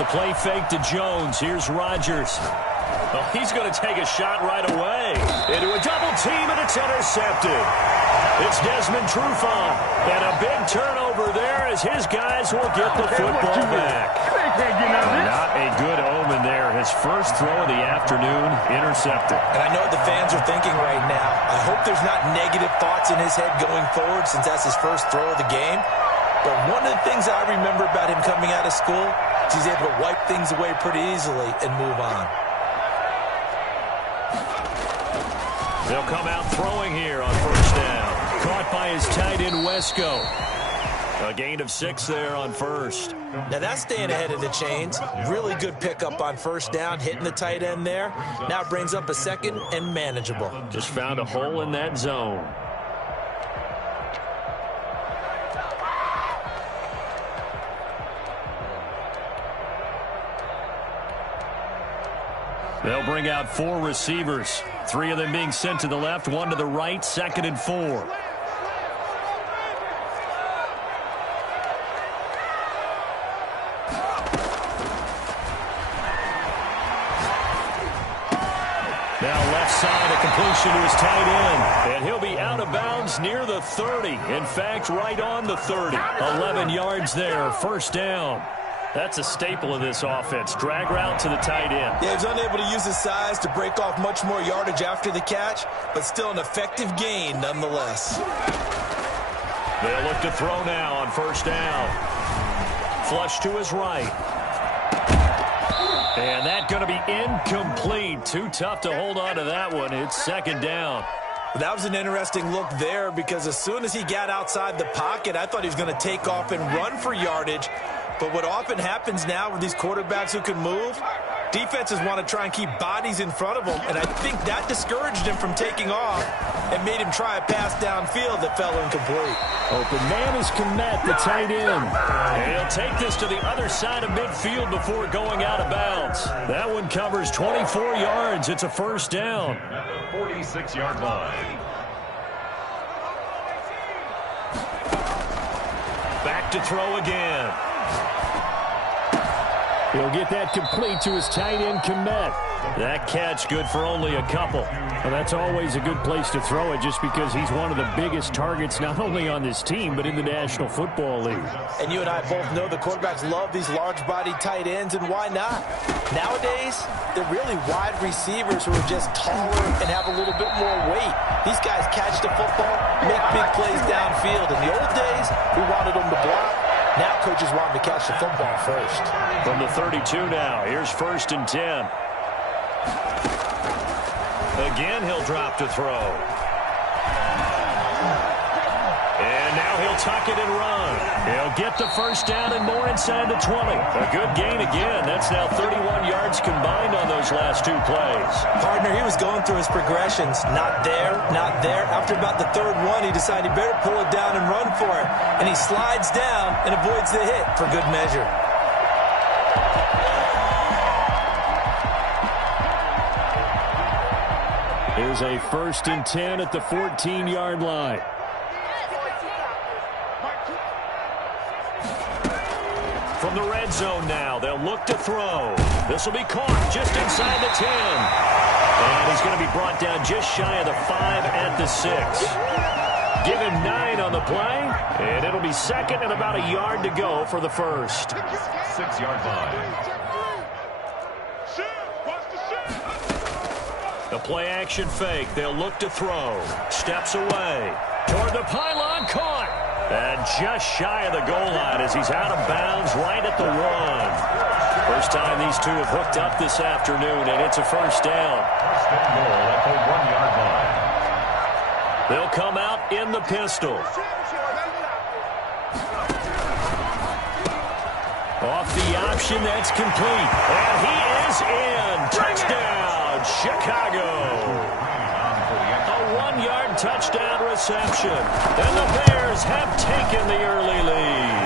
the play fake to Jones. Here's Rodgers. Oh, he's going to take a shot right away. Into a double team, and it's intercepted. It's Desmond Trufant. And a big turnover there as his guys will get the football back. Not a good omen there. His first throw of the afternoon intercepted. And I know what the fans are thinking right now. I hope there's not negative thoughts in his head going forward since that's his first throw of the game. But one of the things I remember about him coming out of school is he's able to wipe things away pretty easily and move on. They'll come out throwing here on first down. Caught by his tight end, Wesco. A gain of 6 there on first. Now that's staying ahead of the chains. Really good pickup on first down, hitting the tight end there. Now it brings up a second and manageable. Just found a hole in that zone. They'll bring out 4 receivers. 3 of them being sent to the left, 1 to the right, 2nd and 4. Now left side, a completion to his tight end. And he'll be out of bounds near the 30. In fact, right on the 30. 11 yards there, first down. That's a staple of this offense. Drag route to the tight end. Yeah, he was unable to use his size to break off much more yardage after the catch, but still an effective gain nonetheless. They'll look to throw now on first down. Flush to his right. And that's going to be incomplete. Too tough to hold on to that one. It's 2nd down. That was an interesting look there because as soon as he got outside the pocket, I thought he was going to take off and run for yardage. But what often happens now with these quarterbacks who can move, defenses want to try and keep bodies in front of them, and I think that discouraged him from taking off and made him try a pass downfield that fell incomplete. Open man is Kmet, the tight end. And he'll take this to the other side of midfield before going out of bounds. That one covers 24 yards. It's a first down. At the 46-yard line. Back to throw again. He'll get that complete to his tight end, Kmet. That catch good for only a couple. Well, that's always a good place to throw it just because he's one of the biggest targets not only on this team but in the National Football League. And you and I both know the quarterbacks love these large-bodied tight ends, and why not? Nowadays, they're really wide receivers who are just taller and have a little bit more weight. These guys catch the football, make big plays downfield. In the old days, we wanted them to block. Now coaches want him to catch the football first. From the 32 now, here's 1st and 10. Again, he'll drop to throw. And now he'll tuck it and run. He'll get the first down and more inside the 20. A good gain again. That's now 31 yards combined on those last 2 plays. Partner, he was going through his progressions. Not there, not there. After about the 3rd one, he decided he better pull it down and run for it. And he slides down and avoids the hit for good measure. Here's a 1st and 10 at the 14-yard line. From the red zone now, they'll look to throw. This will be caught just inside the 10. And he's going to be brought down just shy of the 5 at the 6. Give him 9 on the play, and it'll be 2nd and about a yard to go for the first. 6-yard line. The play-action fake. They'll look to throw. Steps away. Toward the pylon. Caught. And just shy of the goal line as he's out of bounds right at the 1. First time these two have hooked up this afternoon, and it's a first down. First and goal at the 1-yard line. They'll come out in the pistol. Off the option. That's complete. And he is in. Touchdown, Chicago. A 1-yard touchdown reception. And the Bears have taken the early lead.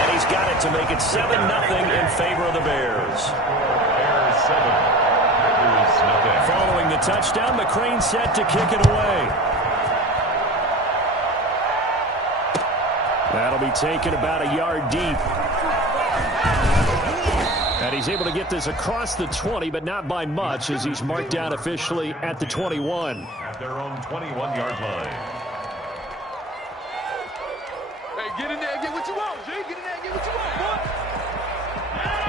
And he's got it to make it 7-0 in favor of the Bears. Bears 7. Bears nothing. Following the touchdown, McCrane set to kick it away. That'll be taken about a yard deep. And he's able to get this across the 20, but not by much, as he's marked down officially at the 21. At their own 21-yard line. Hey, get in there and get what you want, G. Get in there and get what you want, boy.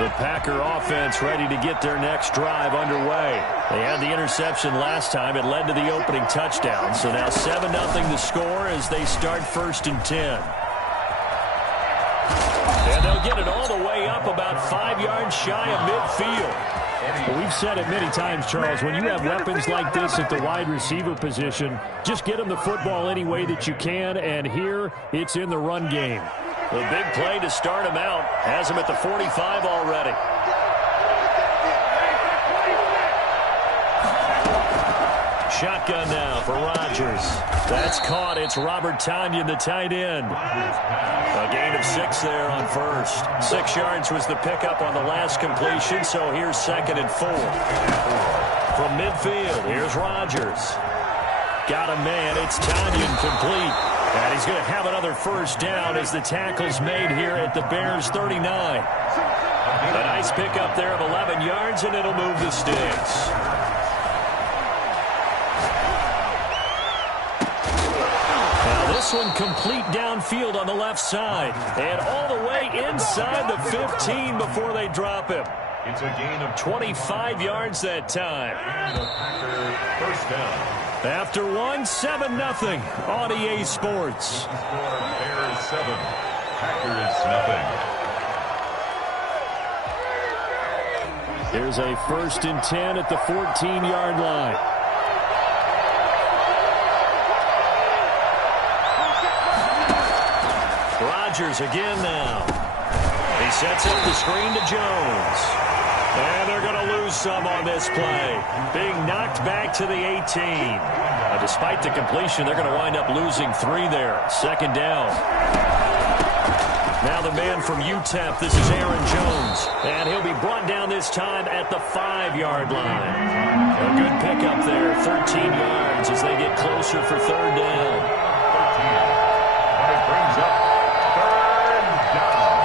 The Packer offense ready to get their next drive underway. They had the interception last time. It led to the opening touchdown. So now 7-0 the score as they start 1st and 10. And they'll get it all the way up about 5 yards shy of midfield. Well, we've said it many times, Charles, when you have weapons like this at the wide receiver position, just get them the football any way that you can, and here it's in the run game. The big play to start him out has him at the 45 already. Shotgun now for Rodgers. That's caught. It's Robert Tonyan, the tight end. A gain of 6 there on first. 6 yards was the pickup on the last completion, so here's 2nd and 4. From midfield, here's Rodgers. Got a man. It's Tonyan complete. And he's going to have another first down as the tackle's made here at the Bears' 39. A nice pickup there of 11 yards, and it'll move the sticks. Now this one complete downfield on the left side. And all the way inside the 15 before they drop him. It's a gain of 25 yards that time. And the Packer first down. After 7-0 on EA Sports. Score Bears 7, Packers nothing. Here's a 1st and 10 at the 14-yard line. Rodgers again now. He sets up the screen to Jones. And they're going to lose some on this play. Being knocked back to the 18. Despite the completion, they're going to wind up losing 3 there. 2nd down. Now the man from UTEP, this is Aaron Jones. And he'll be brought down this time at the 5-yard line. A good pickup there, 13 yards as they get closer for 3rd down. 13. And it brings up 3rd down.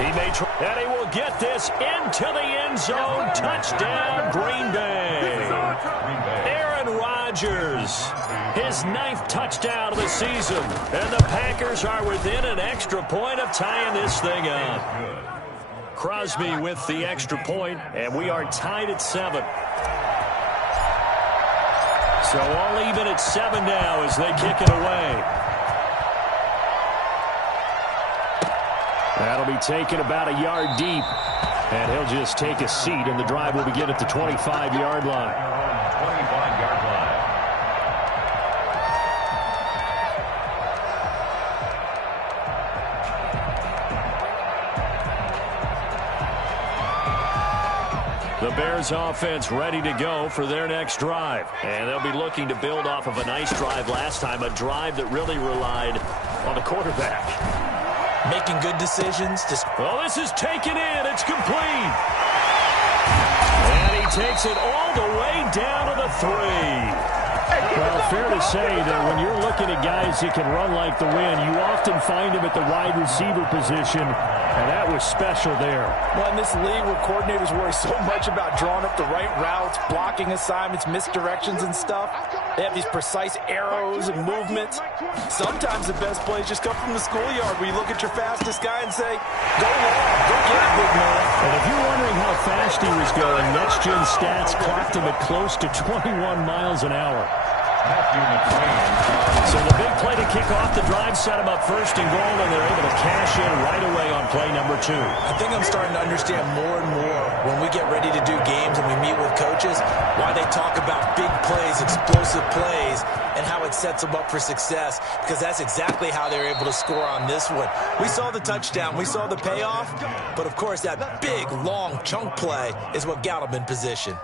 He may try, and he will get this into the end zone. Touchdown, Green Bay. Aaron Rodgers, his 9th touchdown of the season. And the Packers are within an extra point of tying this thing up. Crosby with the extra point, and we are tied at 7. So all even at 7 now as they kick it away. That'll be taken about a yard deep. And he'll just take a seat, and the drive will begin at the 25-yard line. 25-yard line. The Bears offense ready to go for their next drive. And they'll be looking to build off of a nice drive last time, a drive that really relied on the quarterback. Making good decisions. Well, this is taken in. It's complete. And he takes it all the way down to the 3. Well, fair to say that when you're looking at guys that can run like the wind, you often find them at the wide receiver position, and that was special there. Well, in this league where coordinators worry so much about drawing up the right routes, blocking assignments, misdirections and stuff, they have these precise arrows and movements. Sometimes the best plays just come from the schoolyard where you look at your fastest guy and say, go long, go get it, big man. And if you're wondering how fast he was going, Next Gen Stats clocked him at close to 21 miles an hour. So the big play to kick off the drive set them up 1st and goal, and they're able to cash in right away on play number 2. I think I'm starting to understand more and more when we get ready to do games and we meet with coaches why they talk about big plays, explosive plays, and how it sets them up for success, because that's exactly how they're able to score on this one. We saw the touchdown, we saw the payoff, but of course that big, long chunk play is what got them in position.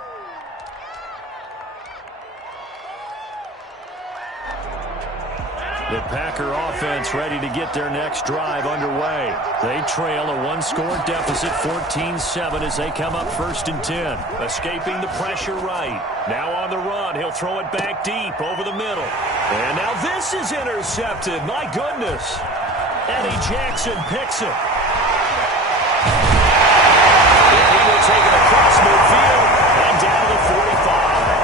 The Packer offense ready to get their next drive underway. They trail a 1-score deficit, 14-7, as they come up 1st and 10. Escaping the pressure right. Now on the run, he'll throw it back deep over the middle. And now this is intercepted. My goodness. Eddie Jackson picks it. taken across midfield and down to the 45.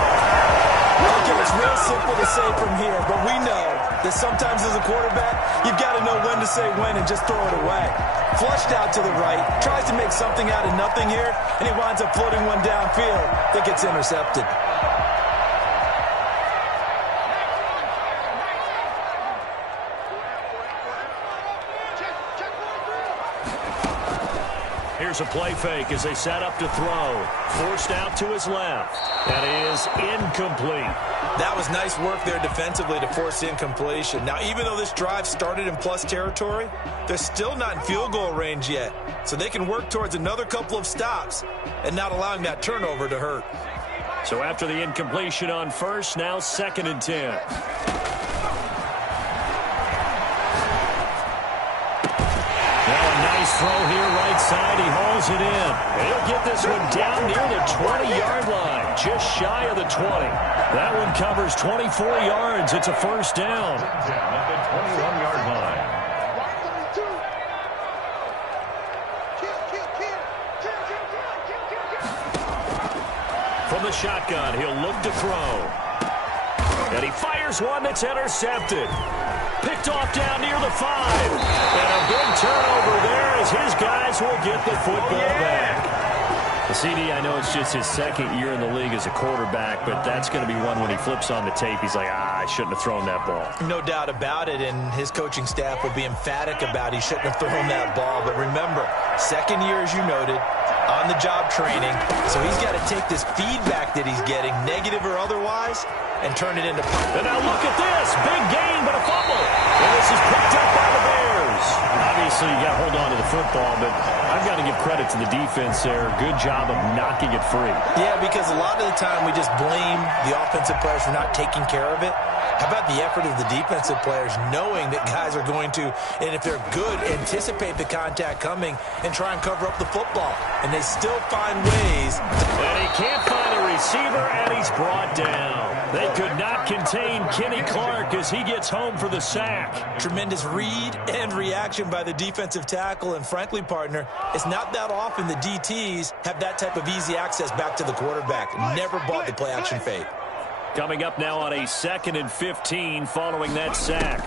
Okay, it's real simple to say from here, but we know that sometimes as a quarterback, you've got to know when to say when and just throw it away. Flushed out to the right, tries to make something out of nothing here, and he winds up floating one downfield that gets intercepted. Here's a play fake as they set up to throw. Forced out to his left. That is incomplete. That was nice work there defensively to force the incompletion. Now, even though this drive started in plus territory, they're still not in field goal range yet. So they can work towards another couple of stops and not allowing that turnover to hurt. So after the incompletion on first, now 2nd and 10. Nice throw here, right side. He hauls it in. He'll get this one down near the 20-yard line, just shy of the 20. That one covers 24 yards. It's a first down. At the 21-yard line. From the shotgun, he'll look to throw. And he fires one that's intercepted. Picked off down near the 5. And a big turnover there as his guys will get the football back. The CD, I know it's just his 2nd year in the league as a quarterback, but that's going to be one when he flips on the tape. He's like, I shouldn't have thrown that ball. No doubt about it, and his coaching staff will be emphatic about he shouldn't have thrown that ball. But remember, 2nd year, as you noted, on-the-job training. So he's got to take this feedback that he's getting, negative or otherwise, and turn it into punt. And now look at this. Big gain, but a fumble. And this is picked up by the Bears. Obviously, you got to hold on to the football, but I've got to give credit to the defense there. Good job of knocking it free. Yeah, because a lot of the time we just blame the offensive players for not taking care of it. How about the effort of the defensive players knowing that guys are going to, and if they're good, anticipate the contact coming and try and cover up the football. And they still find ways. And he can't find a receiver, and he's brought down. They could not contain Kenny Clark as he gets home for the sack. Tremendous read and reaction by the defensive tackle. And frankly, partner, it's not that often the DTs have that type of easy access back to the quarterback. Never bought the play-action fake. Coming up now on a 2nd and 15 following that sack.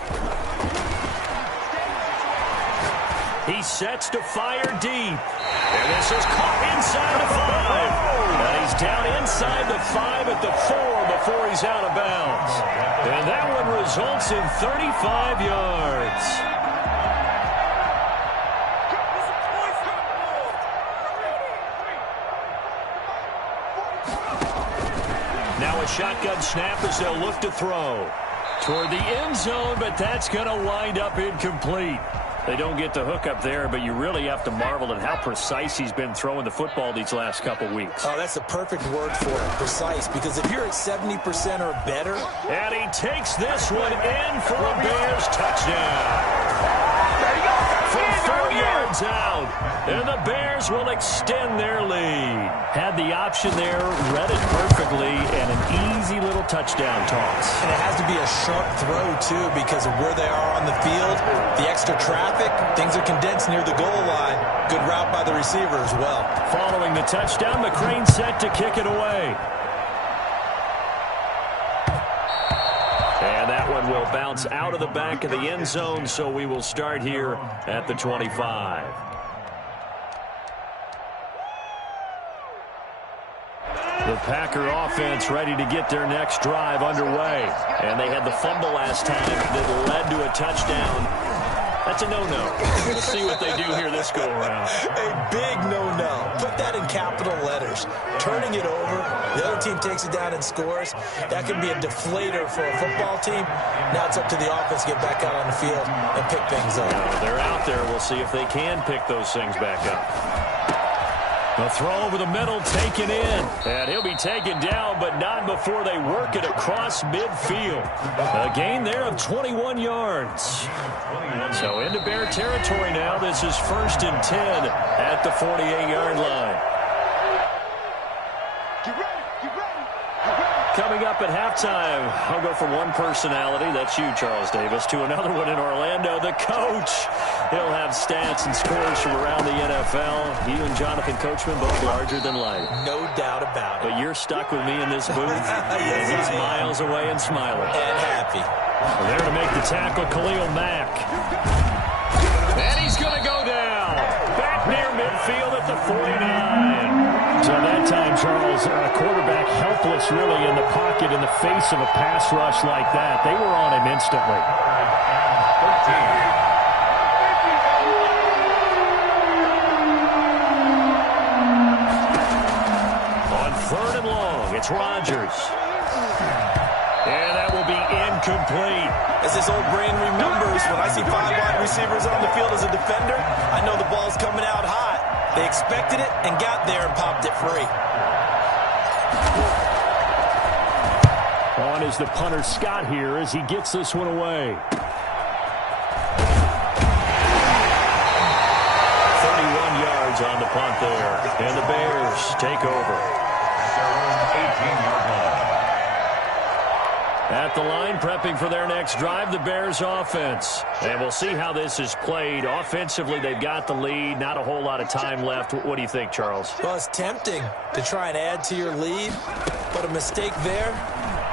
He sets to fire deep. And this is caught inside the 5. And he's down inside the 5 at the 4 before he's out of bounds. And that one results in 35 yards. Now a shotgun snap as they'll look to throw. Toward the end zone, but that's going to wind up incomplete. They don't get the hook up there, but you really have to marvel at how precise he's been throwing the football these last couple weeks. Oh, that's the perfect word for it, precise, because if you're at 70% or better. And he takes this one in for a Bears touchdown. From 4 yards out, and the Bears will extend their lead. Had the option there, read it perfectly, and an easy little touchdown toss. And it has to be a sharp throw, too, because of where they are on the field, the extra traffic, things are condensed near the goal line. Good route by the receiver as well. Following the touchdown, McCrane set to kick it away. And that one will bounce out of the back of the end zone, so we will start here at the 25. The Packer offense ready to get their next drive underway. And they had the fumble last time that led to a touchdown. That's a no-no. We'll see what they do here this go-around. A big no-no. Put that in capital letters. Turning it over, the other team takes it down and scores. That can be a deflator for a football team. Now it's up to the offense to get back out on the field and pick things up. They're out there. We'll see if they can pick those things back up. The throw over the middle, taken in. And he'll be taken down, but not before they work it across midfield. A gain there of 21 yards. So into Bear territory now. This is 1st and 10 at the 48-yard line. Coming up at halftime, I'll go from one personality, that's you, Charles Davis, to another one in Orlando, the coach. He'll have stats and scores from around the NFL. You and Jonathan Coachman both larger than life. No doubt about it. But you're stuck with me in this booth. Yes, He's I am. miles away and smiling. And happy. There to make the tackle, Khalil Mack. And he's going to go down. Back near midfield at the 49. So that time, Charles, a quarterback helpless really in the pocket in the face of a pass rush like that. They were on him instantly. 13. Third and long, it's Rodgers. And that will be incomplete. As this old brain remembers, when I see 5 wide receivers on the field as a defender, I know the ball's coming out hot. They expected it and got there and popped it free. On is the punter Scott here as he gets this one away. 31 yards on the punt there. And the Bears take over. At the line, prepping for their next drive, the Bears offense. And we'll see how this is played. Offensively, they've got the lead. Not a whole lot of time left. What do you think, Charles? Well, it's tempting to try and add to your lead, but a mistake there,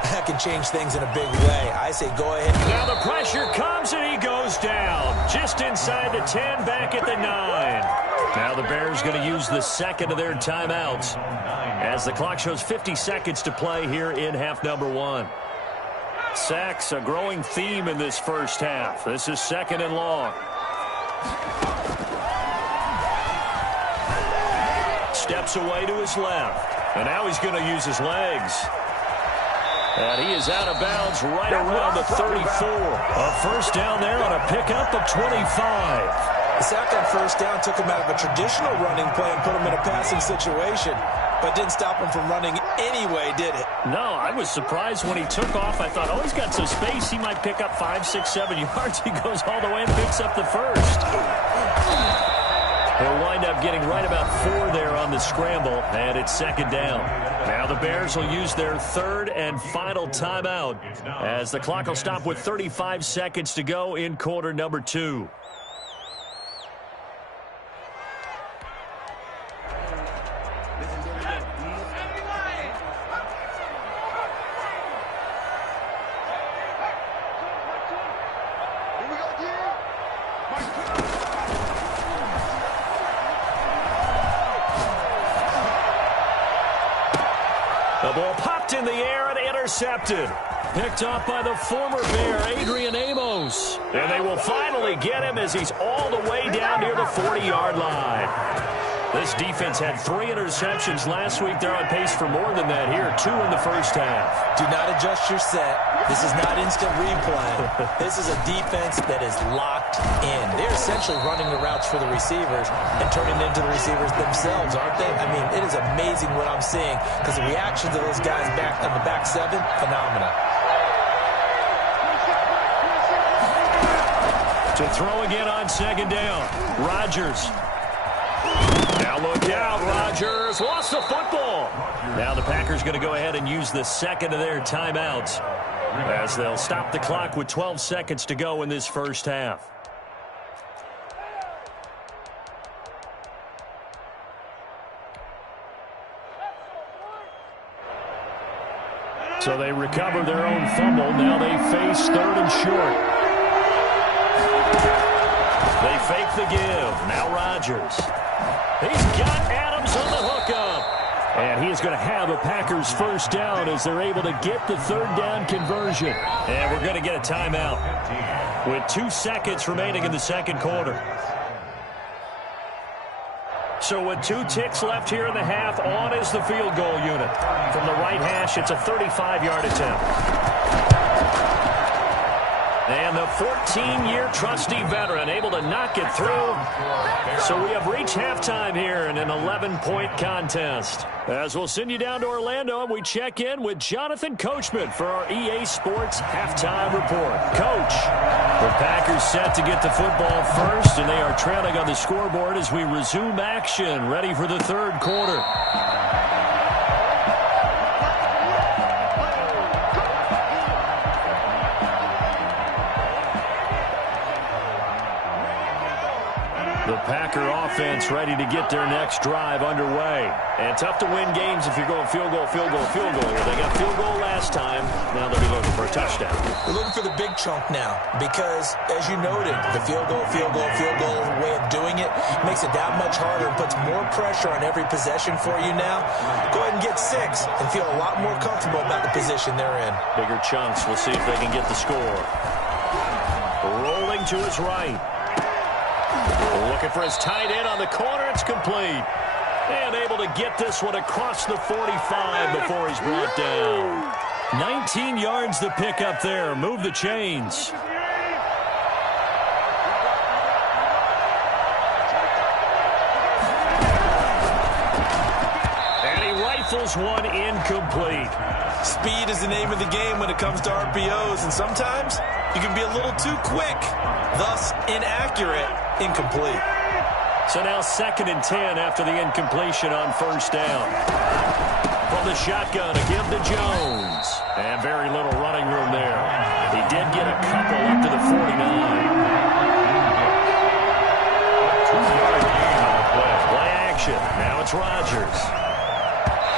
that can change things in a big way. I say go ahead. Now the pressure comes, and he goes down. Just inside the 10, back at the 9. Now the Bears going to use the second of their timeouts as the clock shows 50 seconds to play here in half number 1. Sacks, a growing theme in this first half. This is second and long. Steps away to his left. And now he's going to use his legs. And he is out of bounds right around the 34. A first down there on a pickup of 25. The sack on first down took him out of a traditional running play and put him in a passing situation, but didn't stop him from running anyway, did it? No, I was surprised when he took off. I thought, oh, he's got some space. He might pick up 5, 6, 7 yards. He goes all the way and picks up the first. He'll wind up getting right about 4 there on the scramble, and it's second down. Now the Bears will use their third and final timeout as the clock will stop with 35 seconds to go in quarter number 2. The ball popped in the air and intercepted. Picked up by the former Bear, Adrian Amos. And they will finally get him as he's all the way down near the 40-yard line. This defense had 3 interceptions last week. They're on pace for more than that here. 2 in the first half. Do not adjust your set. This is not instant replay. This is a defense that is locked in. They're essentially running the routes for the receivers and turning into the receivers themselves, aren't they? I mean, it is amazing what I'm seeing because the reactions of those guys back in the back 7, phenomenal. To throw again on second down. Rodgers. Now look out, Rodgers lost the football. Now the Packers going to go ahead and use the second of their timeouts as they'll stop the clock with 12 seconds to go in this first half. So they recover their own fumble. Now they face third and short. They fake the give. Now Rodgers. He's got Adams on the hookup. And he is going to have a Packers first down as they're able to get the third down conversion. And we're going to get a timeout with 2 seconds remaining in the second quarter. So with 2 ticks left here in the half, on is the field goal unit. From the right hash, it's a 35-yard attempt. And the 14-year trusty veteran able to knock it through. So we have reached halftime here in an 11-point contest. As we'll send you down to Orlando, and we check in with Jonathan Coachman for our EA Sports Halftime Report. Coach, the Packers set to get the football first, and they are trailing on the scoreboard as we resume action, ready for the third quarter. The Packer offense ready to get their next drive underway. And tough to win games if you're going field goal, field goal, field goal. They got field goal last time. Now they'll be looking for a touchdown. They're looking for the big chunk now because, as you noted, the field goal way of doing it makes it that much harder and puts more pressure on every possession for you now. Go ahead and get 6 and feel a lot more comfortable about the position they're in. Bigger chunks. We'll see if they can get the score. Rolling to his right. Looking for his tight end on the corner. It's complete. And able to get this one across the 45 before he's brought down. 19 yards to pick up there. Move the chains. And he rifles one incomplete. Speed is the name of the game when it comes to RPOs, and sometimes you can be a little too quick, thus inaccurate, incomplete. So now 2nd and 10 after the incompletion on first down. From the shotgun, a give to Jones. And very little running room there. He did get a couple up to the 49. 2-yard gain on the play. Play action. Now it's Rodgers.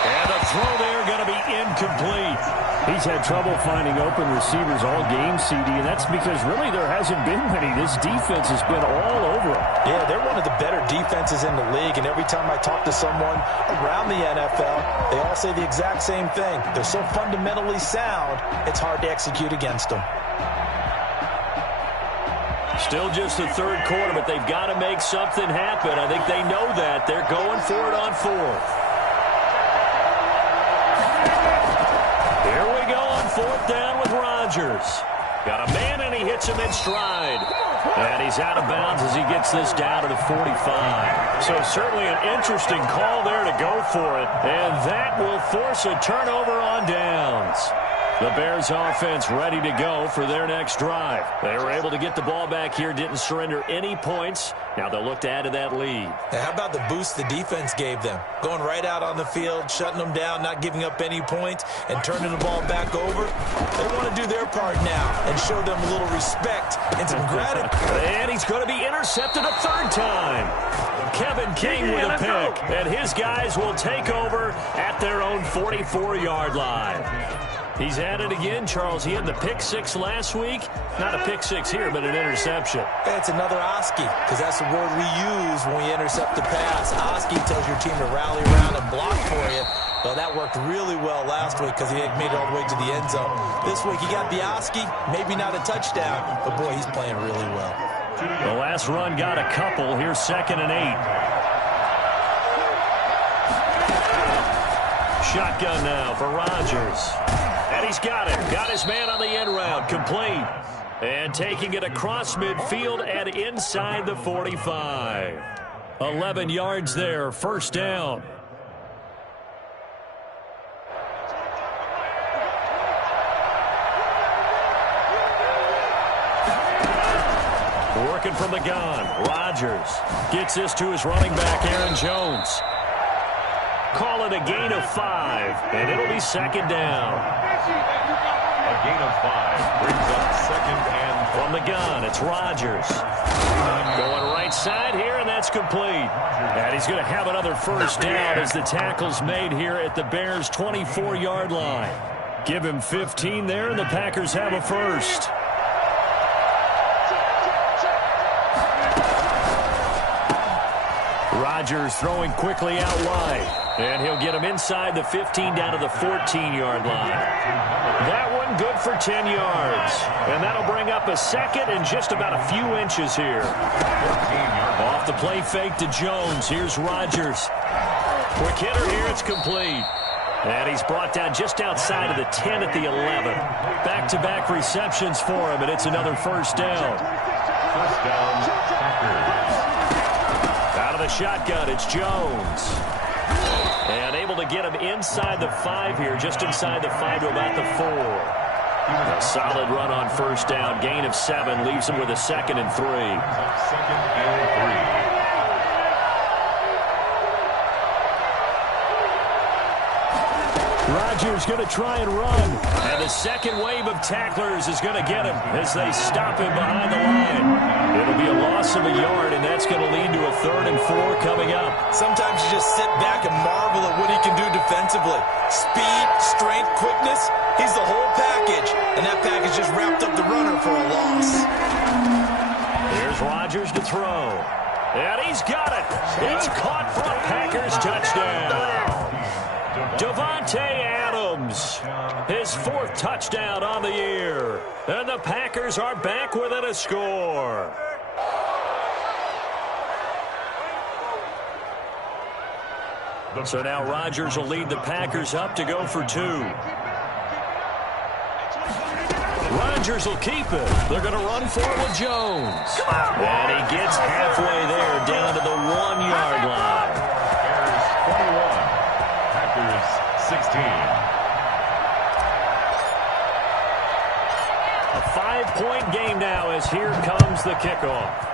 And the throw there going to be incomplete. He's had trouble finding open receivers all game, CD, and that's because really there hasn't been many. This defense has been all over him. Yeah, they're one of the better defenses in the league, and every time I talk to someone around the NFL, they all say the exact same thing. They're so fundamentally sound, it's hard to execute against them. Still just the 3rd quarter, but they've got to make something happen. I think they know that. They're going for it on 4th. Here we go on 4th down with Rodgers. Got a man, and he hits him in stride. And he's out of bounds as he gets this down to the 45. So certainly an interesting call there to go for it. And that will force a turnover on downs. The Bears offense ready to go for their next drive. They were able to get the ball back here, didn't surrender any points. Now they'll look to add to that lead. Now, how about the boost the defense gave them? Going right out on the field, shutting them down, not giving up any points, and turning the ball back over. They want to do their part now and show them a little respect and some gratitude. And he's going to be intercepted a 3rd time. Kevin King with a pick. And his guys will take over at their own 44-yard line. He's at it again, Charles. He had the pick 6 last week. Not a pick 6 here, but an interception. It's another Oski, because that's the word we use when we intercept the pass. Oski tells your team to rally around and block for you. Well, that worked really well last week because he made it all the way to the end zone. This week he got the Oski, maybe not a touchdown, but boy, he's playing really well. The last run got a couple. Here's 2nd and 8. Shotgun now for Rodgers. And he's got it. Got his man on the end round. Complete. And taking it across midfield and inside the 45. 11 yards there. 1st down. Working from the gun. Rodgers gets this to his running back, Aaron Jones. Call it a gain of 5, and it'll be 2nd down. A gain of 5 brings up 2nd and from the gun. It's Rodgers going right side here, and that's complete. And he's going to have another 1st down as the tackle's made here at the Bears' 24-yard line. Give him 15 there, and the Packers have a 1st. Rodgers throwing quickly out wide. And he'll get him inside the 15 down to the 14-yard line. That one good for 10 yards. And that'll bring up a 2nd and just about a few inches here. Off the play fake to Jones. Here's Rodgers. Quick hitter here. It's complete. And he's brought down just outside of the 10 at the 11. Back-to-back receptions for him, and it's another 1st down. 1st down, Packers. Out of the shotgun, it's Jones. And able to get him inside the 5 here, just inside the 5 to about the 4. A solid run on 1st down. Gain of 7 leaves him with a 2nd and 3. 2nd and 3. Rodgers going to try and run. And the second wave of tacklers is going to get him as they stop him behind the line. It'll be a loss of a yard, and that's going to lead to a 3rd and 4 coming up. Sometimes you just sit back and marvel at what he can do defensively. Speed, strength, quickness, he's the whole package. And that package just wrapped up the runner for a loss. Here's Rodgers to throw. And he's got it. It's caught for a Packers touchdown. Davante Adams, his 4th touchdown on the year. And the Packers are back within a score. So now Rodgers will lead the Packers up to go for 2. Rodgers will keep it. They're going to run for it with Jones. And he gets halfway there down to the 1-yard line. Bears 21, Packers 16. A 5-point game now as here comes the kickoff.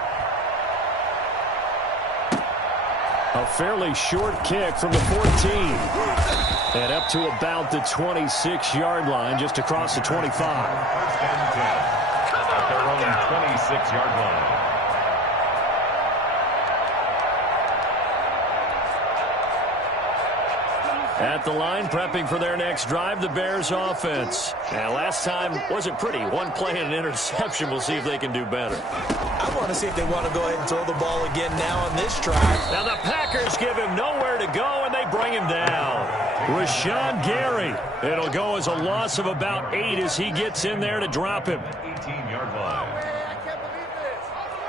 A fairly short kick from the 14. And up to about the 26-yard line, just across the 25. First and 10 at their own 26-yard line. At the line, prepping for their next drive, the Bears offense. Now, last time wasn't pretty. One play and an interception. We'll see if they can do better. I want to see if they want to go ahead and throw the ball again now on this drive. Now the Packers give him nowhere to go, and they bring him down. Rashawn Gary. It'll go as a loss of about 8 as he gets in there to drop him. 18-yard line.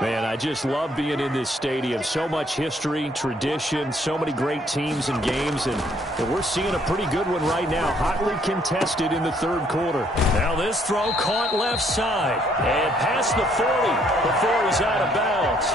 Man, I just love being in this stadium. So much history, tradition, so many great teams and games, and we're seeing a pretty good one right now. Hotly contested in the 3rd quarter. Now this throw caught left side and past the 40 before he's out of bounds.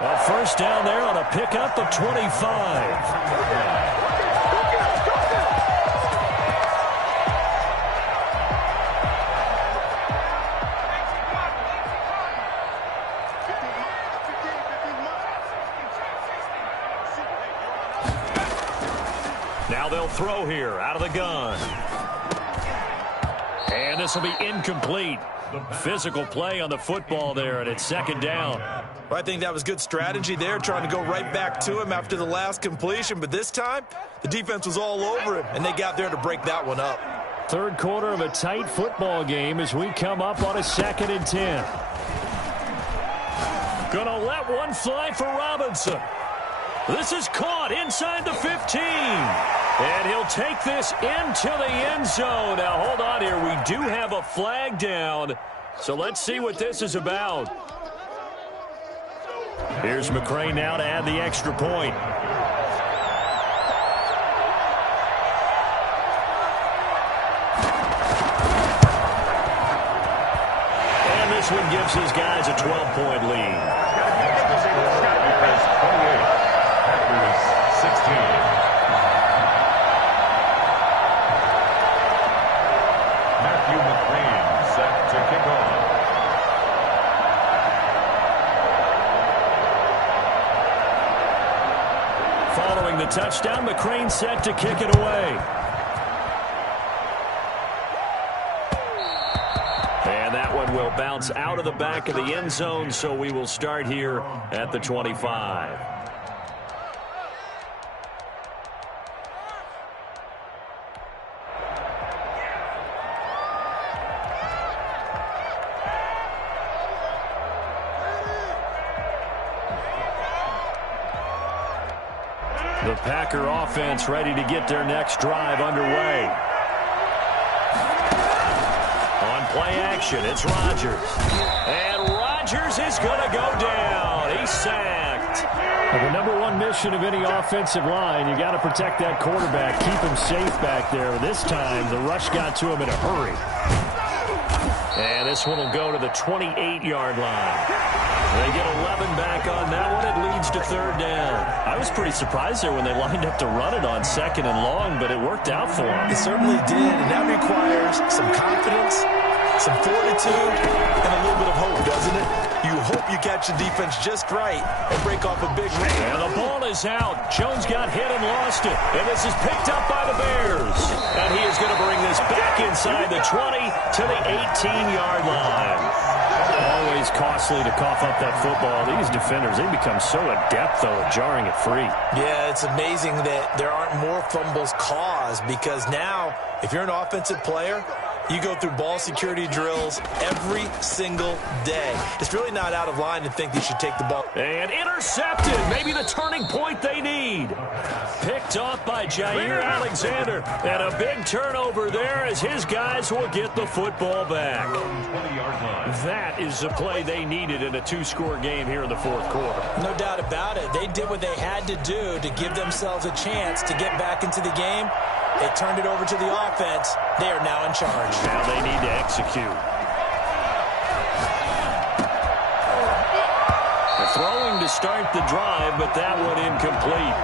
A first down there on a pickup of 25. Now they'll throw here out of the gun. And this will be incomplete. Physical play on the football there, and it's 2nd down. Well, I think that was good strategy there, trying to go right back to him after the last completion. But this time, the defense was all over him, and they got there to break that one up. 3rd quarter of a tight football game as we come up on a 2nd and 10. Gonna let one fly for Robinson. This is caught inside the 15. And he'll take this into the end zone. Now, hold on here. We do have a flag down. So let's see what this is about. Here's McCray now to add the extra point. And this one gives his guys a 12-point lead. Bears 28, Packers 16. McCray set to kick off. Following the touchdown, McCray set to kick it away. And that one will bounce out of the back of the end zone, so we will start here at the 25. The Packer offense ready to get their next drive underway. On play action, it's Rodgers. And Rodgers is going to go down. He's sacked. Well, the number one mission of any offensive line, you got to protect that quarterback, keep him safe back there. This time, the rush got to him in a hurry. And this one will go to the 28-yard line. They get 11 back on that one. It leads to third down. I was pretty surprised there when they lined up to run it on second and long, but it worked out for them. It certainly did, and that requires some confidence, some fortitude, and a little bit of hope, doesn't it? You hope you catch the defense just right and break off a big run. And the ball is out. Jones got hit and lost it. And this is picked up by the Bears. And he is going to bring this back inside the 20 to the 18-yard line. Always costly to cough up that football. These defenders, they become so adept, though, at jarring it free. Yeah, it's amazing that there aren't more fumbles caused, because now, if you're an offensive player, you go through ball security drills every single day. It's really not out of line to think you should take the ball. And intercepted. Maybe the turning point they need. Picked off by Jair Alexander. And a big turnover there as his guys will get the football back. That is the play they needed in a two-score game here in the fourth quarter. No doubt about it. They did what they had to do to give themselves a chance to get back into the game. They turned it over to the offense. They are now in charge. Now they need to execute. They're throwing to start the drive, but that one incomplete.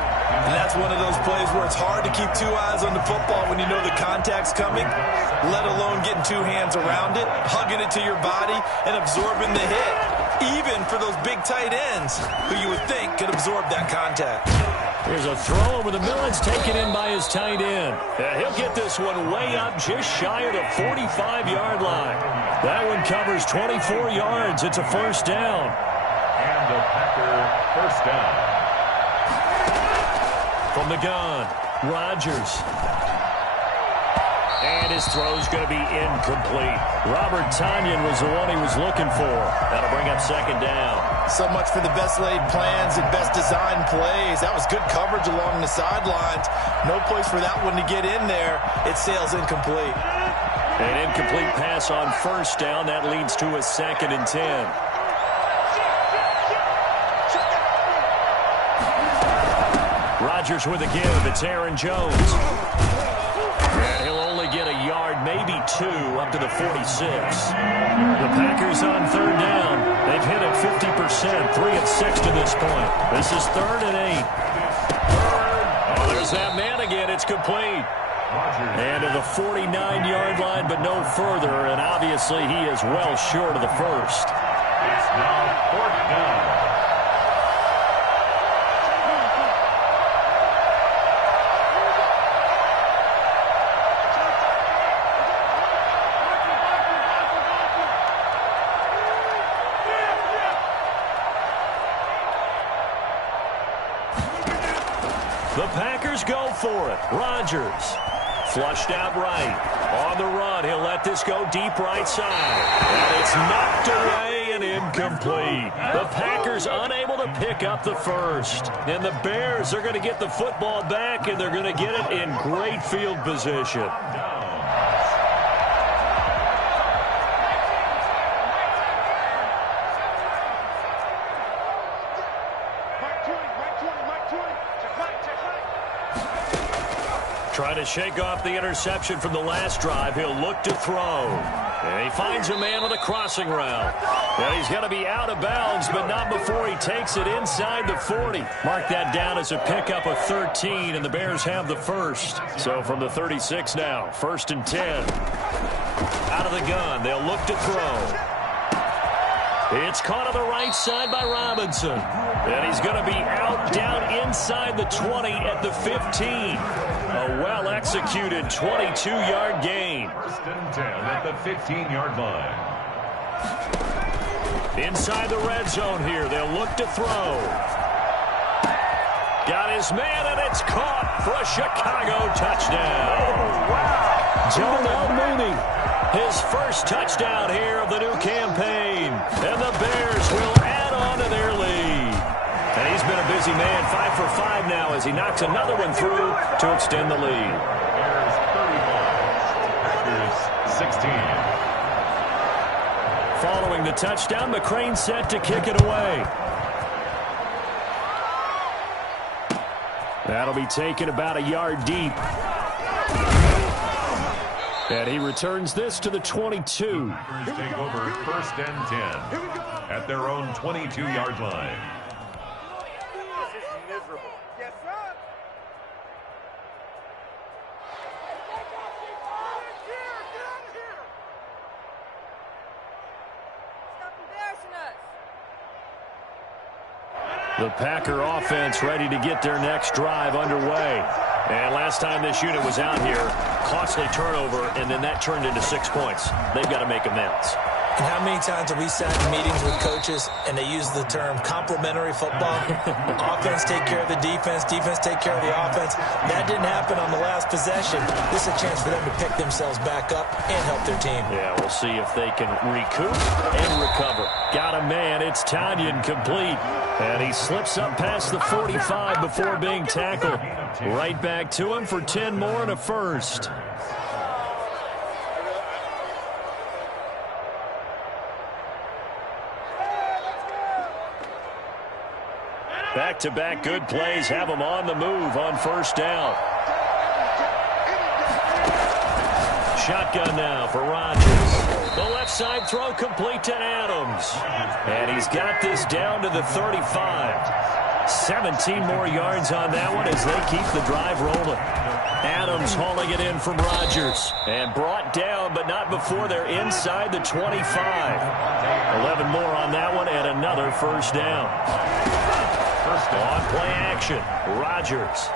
And that's one of those plays where it's hard to keep two eyes on the football when you know the contact's coming, let alone getting two hands around it, hugging it to your body, and absorbing the hit, even for those big tight ends who you would think could absorb that contact. Here's a throw over the middle. It's taken in by his tight end. He'll get this one way up just shy of the 45-yard line. That one covers 24 yards. It's a first down. And the Packer first down. From the gun, Rodgers. And his throw's going to be incomplete. Robert Tonyan was the one he was looking for. That'll bring up second down. So much for the best laid plans and best design plays. That was good coverage along the sidelines. No place for that one to get in there. It sails incomplete. An incomplete pass on first down. That leads to a 2nd and 10. Rodgers with a give. It's Aaron Jones. And he'll only get a yard, maybe two, up to the 46. The Packers on third down. They've hit it 50%, 3 of 6 to this point. This is 3rd and 8. Oh, there's that man again. It's complete. And to the 49-yard line, but no further. And obviously he is well short of the first. It's now 4th down. The Packers go for it. Rodgers flushed out right. On the run, he'll let this go deep right side. And it's knocked away and incomplete. The Packers unable to pick up the first. And the Bears are going to get the football back, and they're going to get it in great field position. Trying to shake off the interception from the last drive. He'll look to throw. And he finds a man with a crossing route. And he's going to be out of bounds, but not before he takes it inside the 40. Mark that down as a pickup of 13, and the Bears have the first. So from the 36 now, 1st and 10. Out of the gun, they'll look to throw. It's caught on the right side by Robinson. And he's going to be out down inside the 20 at the 15. A well-executed 22-yard gain. 1st and 10 at the 15-yard line. Inside the red zone here. They'll look to throw. Got his man, and it's caught for a Chicago touchdown. Oh, wow. Jonah Mooney, his first touchdown here of the new campaign. And the Bears will add on to their lead. And he's been a busy man, 5 for 5 now as he knocks another one through to extend the lead. Bears 35, Packers 16. Following the touchdown, McCrane set to kick it away. That'll be taken about a yard deep. And he returns this to the 22. Packers take over 1st and 10 at their own 22-yard line. This is miserable. Yes, sir. Stop embarrassing us. The Packer offense ready to get their next drive underway. And last time this unit was out here, costly turnover, and then that turned into 6 points. They've got to make amends. And how many times have we sat in meetings with coaches and they use the term complementary football? Offense take care of the defense, defense take care of the offense. That didn't happen on the last possession. This is a chance for them to pick themselves back up and help their team. Yeah, we'll see if they can recoup and recover. Got a man. It's Tanyan complete. And he slips up past the 45 before being tackled. Right back to him for 10 more and a first. Back-to-back good plays have him on the move on first down. Shotgun now for Rodgers. The left side throw complete to Adams. And he's got this down to the 35. 17 more yards on that one as they keep the drive rolling. Adams hauling it in from Rodgers. And brought down, but not before they're inside the 25. 11 more on that one and another first down. On play action, Rodgers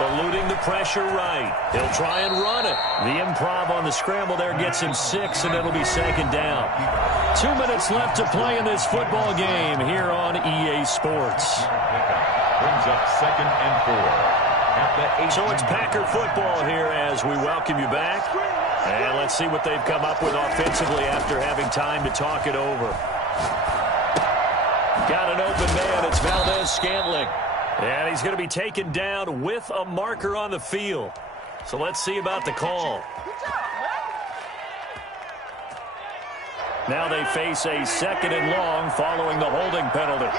eluding the pressure right. He'll try and run it. The improv on the scramble there gets him 6, and it'll be second down. 2 minutes left to play in this football game here on EA Sports. Brings up 2nd and 4. So it's Packer football here as we welcome you back. And let's see what they've come up with offensively after having time to talk it over. Got an open man. It's Valdez-Scantling. And he's going to be taken down with a marker on the field. So let's see about the call. Now they face a 2nd and long following the holding penalty.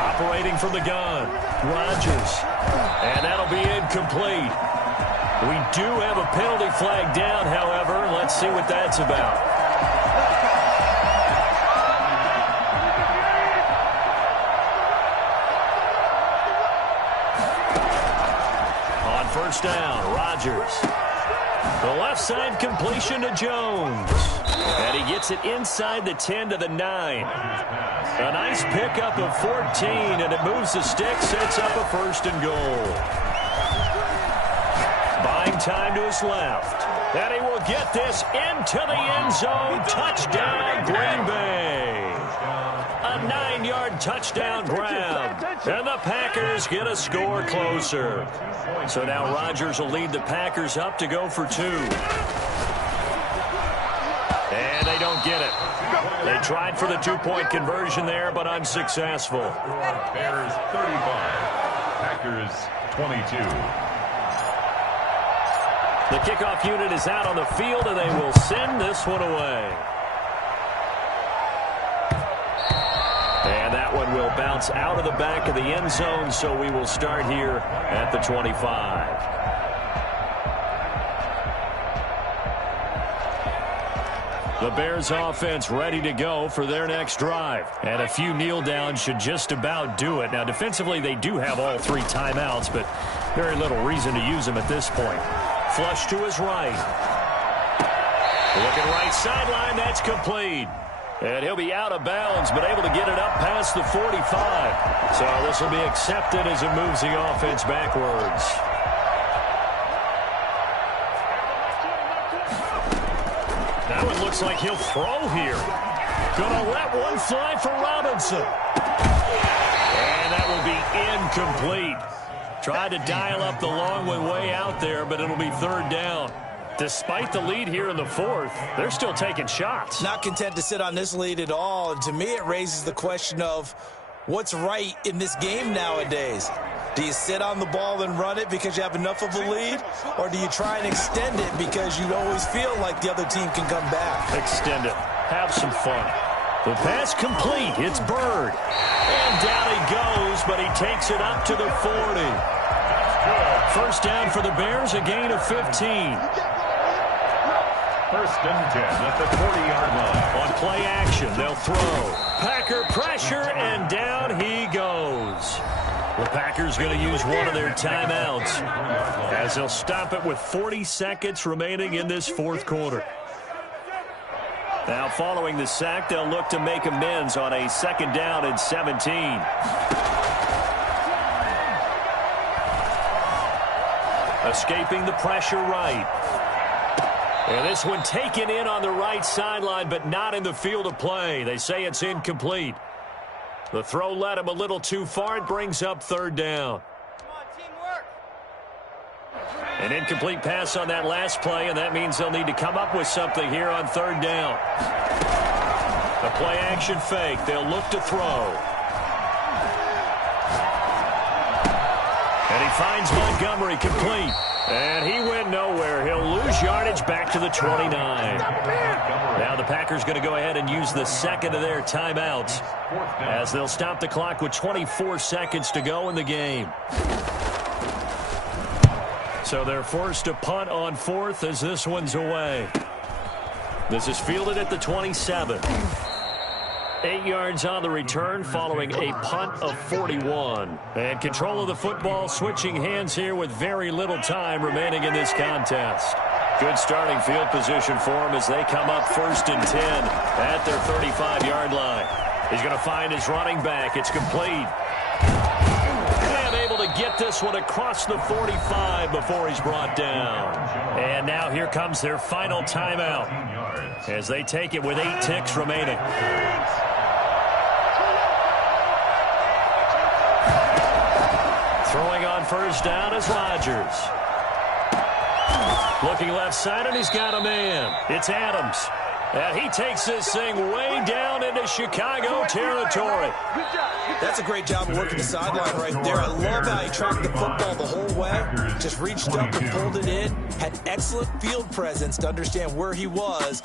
Operating from the gun, Rodgers. And that'll be incomplete. We do have a penalty flag down, however. Let's see what that's about. First down, Rodgers. The left side completion to Jones. And he gets it inside the 10 to the 9. A nice pickup of 14, and it moves the stick, sets up a 1st and goal. Buying time to his left. And he will get this into the end zone. Touchdown, Green Bay. A 9-yard touchdown grab. And the Packers get a score closer. So now Rodgers will lead the Packers up to go for 2. And they don't get it. They tried for the 2-point conversion there, but unsuccessful. Bears 35. Packers 22. The kickoff unit is out on the field, and they will send this one away. And that one will bounce out of the back of the end zone, so we will start here at the 25. The Bears offense ready to go for their next drive. And a few kneel downs should just about do it. Now, defensively, they do have all 3 timeouts, but very little reason to use them at this point. Flush to his right. Looking right sideline, that's complete. And he'll be out of bounds, but able to get it up past the 45. So this will be accepted as it moves the offense backwards. Now it looks like he'll throw here. Gonna let one fly for Robinson. And that will be incomplete. Tried to dial up the long one way out there, but it'll be 3rd down. Despite the lead here in the 4th, they're still taking shots. Not content to sit on this lead at all. And to me, it raises the question of what's right in this game nowadays. Do you sit on the ball and run it because you have enough of a lead? Or do you try and extend it because you always feel like the other team can come back? Extend it. Have some fun. The pass complete. It's Bird. And down he goes but he takes it up to the 40. First down for the Bears, a gain of 15. First and 10 at the 40-yard line. On play action, they'll throw. Packer pressure, and down he goes. The Packers going to use one of their timeouts as they'll stop it with 40 seconds remaining in this fourth quarter. Now following the sack, they'll look to make amends on a second down and 17. Escaping the pressure right. And this one taken in on the right sideline, but not in the field of play. They say it's incomplete. The throw led him a little too far. It brings up third down. Come on, teamwork. An incomplete pass on that last play, and that means they'll need to come up with something here on third down. The play action fake. They'll look to throw. And he finds Montgomery complete. And he went nowhere. He'll lose yardage back to the 29. Now the Packers going to go ahead and use the second of their timeouts as they'll stop the clock with 24 seconds to go in the game. So they're forced to punt on fourth as this one's away. This is fielded at the 27. 8 yards on the return following a punt of 41. And control of the football switching hands here with very little time remaining in this contest. Good starting field position for him as they come up first and 10 at their 35-yard line. He's going to find his running back. It's complete. And able to get this one across the 45 before he's brought down. And now here comes their final timeout as they take it with 8 ticks remaining. Throwing on first down is Rodgers. Looking left side, and he's got a man. It's Adams. And he takes this thing way down into Chicago territory. That's a great job of working the sideline right there. I love how he tracked the football the whole way. Just reached up and pulled it in. Had excellent field presence to understand where he was